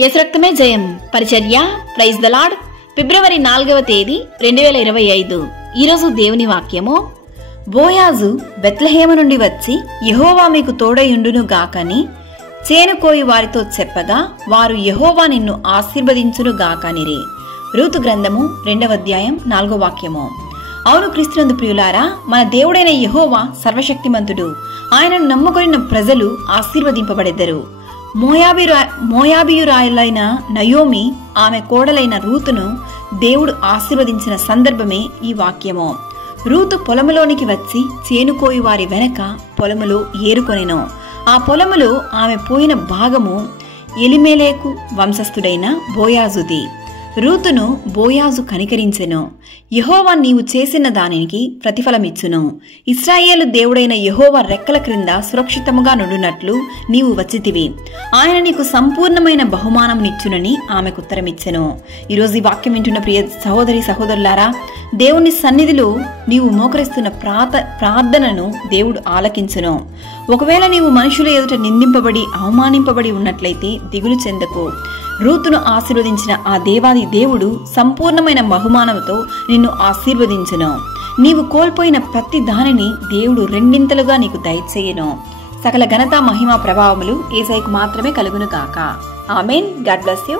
యశరక్తమే జయం పరిచర్య praise the lord ఫిబ్రవరి 4వ తేదీ 2025. ఈరోజు దేవుని వాక్యము, బోయాజు బెత్లెహేము నుండి వచ్చి యెహోవా మీకు తోడయుండును గాకని చేనుకోయి వారితో చెప్పగా వారు యెహోవా నిన్ను ఆశీర్వదించును గాకనిరే. రూతు గ్రంథము 2వ అధ్యాయం 4వ వాక్యము. అవును క్రీస్తునందు ప్రియులారా, మన దేవుడైన యెహోవా సర్వశక్తిమంతుడు. ఆయనను నమ్ముకొనిన ప్రజలు ఆశీర్వదింపబడెదరు. మోయాబీయురాయలైన నయోమి ఆమె కోడలైన రూతును దేవుడు ఆశీర్వదించిన సందర్భమే ఈ వాక్యము. రూతు పొలములోనికి వచ్చి చేనుకోయి వారి వెనక పొలములో ఏరుకొనెను. ఆ పొలములో ఆమె పోయిన భాగము ఎలిమెలేకు వంశస్థుడైన బోయాజుది. రూతును బోయాజు కనికరించెను. యెహోవా నీవు చేసిన దానికి ప్రతిఫలమిచ్చును. ఇశ్రాయేలు దేవుడైన యెహోవా రెక్కల క్రింద సురక్షితముగా నుండునట్లు నీవు వచ్చితివి. ఆయన నీకు సంపూర్ణమైన బహుమానమునిచ్చునని ఆమెకు ఉత్తరమిచ్చెను. ఈరోజు ఈ వాక్యం వింటున్న ప్రియ సహోదరి సహోదరులారా, దేవుని సన్నిధిలో నీవు మోకరిస్తున్న ప్రార్థనను దేవుడు ఆలకించును. ఒకవేళ నీవు మనుషుల ఎదుట నిందింపబడి అవమానింపబడి ఉన్నట్లయితే దిగులు చెందకు. రూతును ఆశీర్వదించిన ఆ దేవాది దేవుడు సంపూర్ణమైన బహుమానంతో నిన్ను ఆశీర్వదించును. నీవు కోల్పోయిన ప్రతి దానిని దేవుడు రెండింతలుగా నీకు దయచేయను. సకల ఘనత మహిమ ప్రభావములు యేసయ్యకు మాత్రమే కలుగును గాక. ఆమేన్. God bless you.